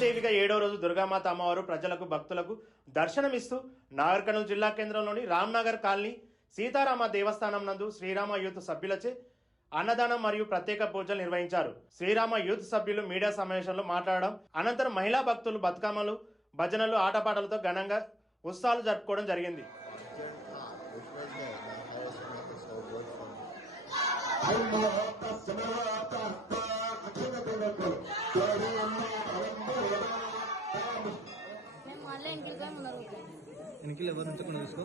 దేవిగా 7వ రోజు దుర్గామాత అమ్మవారు ప్రజలకు భక్తులకు దర్శనమిస్తూ నాగర్ కర్నూలు జిల్లా కేంద్రంలోని రామ్నగర్ కాలనీ సీతారామ దేవస్థానం నందు శ్రీరామ యూత్ సభ్యులచే అన్నదానం మరియు ప్రత్యేక పూజలు నిర్వహించారు. శ్రీరామ యూత్ సభ్యులు మీడియా సమావేశంలో మాట్లాడడం అనంతరం మహిళా భక్తులు బతుకమ్మలు భజనలు ఆటపాటలతో ఘనంగా ఉత్సవాలు జరుపుకోవడం జరిగింది. వెనకాల ఎవరు ఉంచకుండా తీసుకో.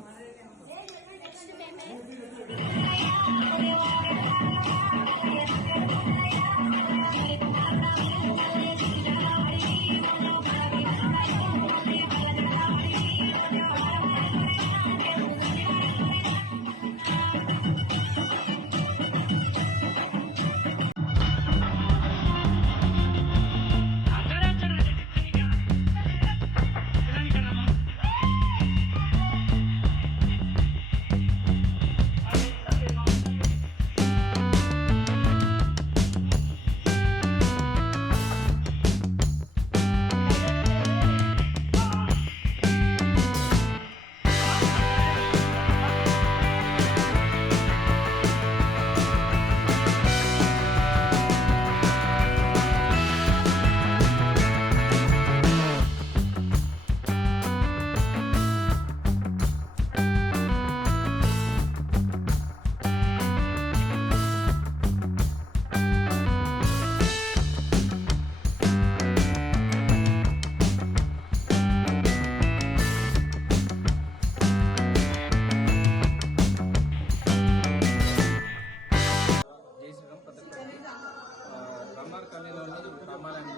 రామ్నగర్ కాలనీలో ఉన్న రామాలయంలో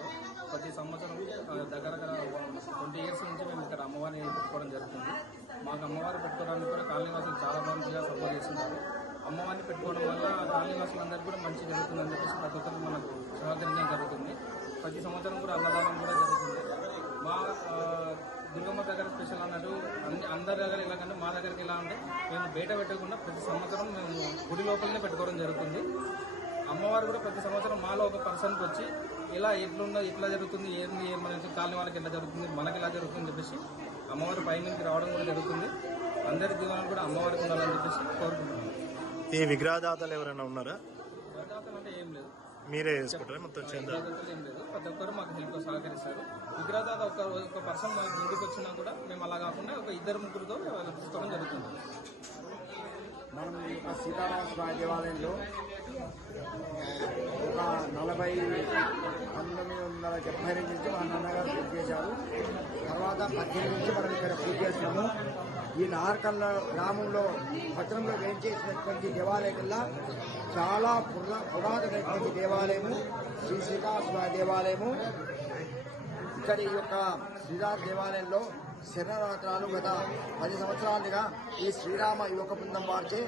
ప్రతి సంవత్సరం దగ్గర 20 years నుంచి మేము ఇక్కడ అమ్మవారిని పెట్టుకోవడం జరుగుతుంది. మాకు అమ్మవారు పెట్టుకోవడానికి కూడా కాలనీవాసులు చాలా మంచిగా సపోర్ట్ చేస్తున్నారు. అమ్మవారిని పెట్టుకోవడం వల్ల కాలనీవాసులందరికీ కూడా మంచి జరుగుతుందని చెప్పేసి ప్రతి ఒక్కరు మనకు సహకరించడం జరుగుతుంది. ప్రతి సంవత్సరం కూడా అన్నదానం కూడా జరుగుతుంది. మా దుర్గమ్మ దగ్గర స్పెషల్ అన్నట్టు అందరి దగ్గర ఇలా కంటే మా దగ్గరికి ఎలా అంటే మేము బయట పెట్టకుండా ప్రతి సంవత్సరం మేము గుడి లోపలనే పెట్టుకోవడం జరుగుతుంది. అమ్మవారు కూడా ప్రతి సంవత్సరం మాలో ఒక పర్సన్కి వచ్చి ఇలా ఎట్లుందో ఎట్లా జరుగుతుంది ఏంది మన కాలనీ వాళ్ళకి ఎలా జరుగుతుంది మనకి ఎలా జరుగుతుందని చెప్పేసి అమ్మవారి పైనుంచి రావడం కూడా జరుగుతుంది. అందరి జీవనాలు కూడా అమ్మవారికి ఉండాలని చెప్పేసి కోరుకుంటున్నాను. ఈ విగ్రహదాతలు ఎవరైనా ఉన్నారా? విగ్రహదాతలు అంటే ఏం లేదు, మీరే చేసుకుంటారా? మొత్తం విగ్రహదాతలు ఏం లేదు, ప్రతి ఒక్కరు మాకు హెల్ప్ సహకరిస్తారు. విగ్రహదాత ఒక పర్సన్ మాకు ఇంటికి వచ్చినా కూడా మేము అలా కాకుండా ఒక 2-3తో తీసుకోవడం జరుగుతుంది. మనం సీతారామ స్వామి దేవాలయంలో ఒక 1972 నుంచి మా నాన్నగారు పూజ చేశారు. తర్వాత 18 నుంచి మనం ఇక్కడ పూజ చేస్తున్నాము. ఈ నార్కల్ల గ్రామంలో పట్టణంలో వేయించేసినటువంటి దేవాలయం వల్ల చాలా పురాతనమైనటువంటి దేవాలయము శ్రీ సీతారామ దేవాలయము. ఇక్కడ ఈ యొక్క శ్రీరామ దేవాలయంలో శరణరాత్రాలు గత 10 సంవత్సరాలుగా ఈ శ్రీరామ యువక బృందం వారిచే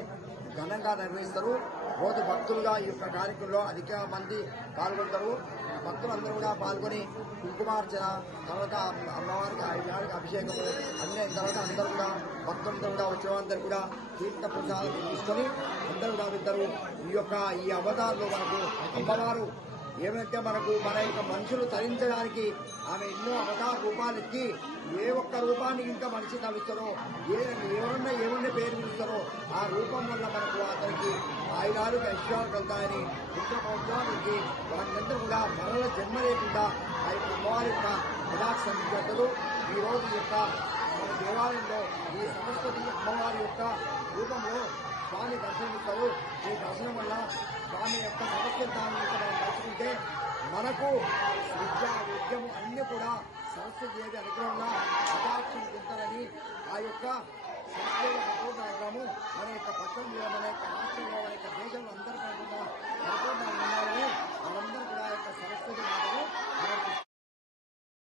ఘనంగా నిర్వహిస్తారు. రోజు భక్తులుగా ఈ యొక్క కార్యక్రమంలో అధిక మంది పాల్గొంటారు. భక్తులందరూ కూడా పాల్గొని కుంకుమార్చన తర్వాత అమ్మవారికి అభిషేకం అన్ని తర్వాత అందరూ కూడా భక్తులందరూ కూడా వచ్చేవారందరూ కూడా తీర్థ ప్రసాదాలు తీసుకొని అందరూ కూడా వెళ్తారు. ఈ అవతారంలో మనకు అమ్మవారు ఏమంటే మన యొక్క మనుషులు తరించడానికి ఆమె ఎన్నో అవతార రూపాలు ఎత్తి ఏ ఒక్క రూపాన్ని ఇంకా మనిషి తలుస్తారో ఎవరన్నా ఏమన్నా పేరు పిలుస్తారో ఆ రూపం వల్ల మనకు అతనికి ఆయుధాలు ఐశ్వర్యాలు కలుగుతాయని పుత్రపౌత్రానికి వారందరూ కూడా మరల జన్మ లేకుండా ఆ యొక్క అమ్మవారి యొక్క యథాక్షించారు. ఈ రోజు యొక్క మన దేవాలయంలో ఈ సరస్వతి అమ్మవారి యొక్క రూపంలో స్వామి దర్శనమిస్తారు. ఈ దర్శనం వల్ల స్వామి యొక్క సరస్వతాన్ని మనం దర్శింటే మనకు విద్య విద్యము అన్ని కూడా సరస్వతి దేవి అనుగ్రహంగా యథాక్షం పొందుతారని ఆ యొక్క సంస్కృతము మన యొక్క పట్టణంలో మన యొక్క రాష్ట్రంలో మన యొక్క దేశంలో అందరికీ కూడా సంపూర్ణంగా ఉన్నారని వాళ్ళందరూ